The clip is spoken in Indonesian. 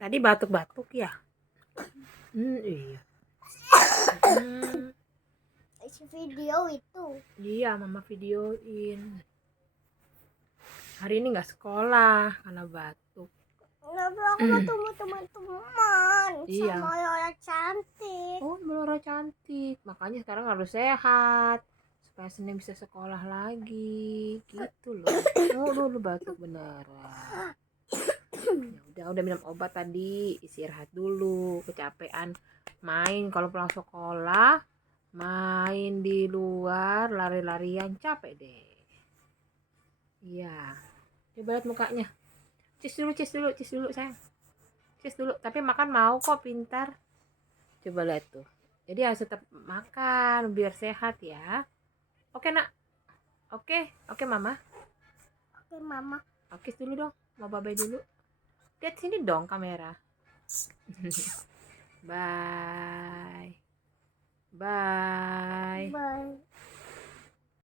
Tadi batuk-batuk ya? Iya. Video itu. Iya, mama videoin. Hari ini nggak sekolah karena batuk. Kenapa aku ketemu teman-teman Iya. sama Lola cantik. Oh, Melora cantik. Makanya sekarang harus sehat supaya Senin bisa sekolah lagi. Gitu loh. Oh, lu batuk beneran. Ya udah minum obat tadi, istirahat dulu, kecapean main kalau pulang sekolah, main di luar, lari-larian capek deh. Iya. Coba lihat mukanya. Cis dulu sayang. Cis dulu, tapi makan mau kok, pintar. Coba lihat tuh. Jadi harus tetap makan biar sehat ya. Oke, Nak. Oke, Mama. Oke, Mama. Oke, dulu dong. Mau babai dulu. Lihat sini dong kamera. Bye.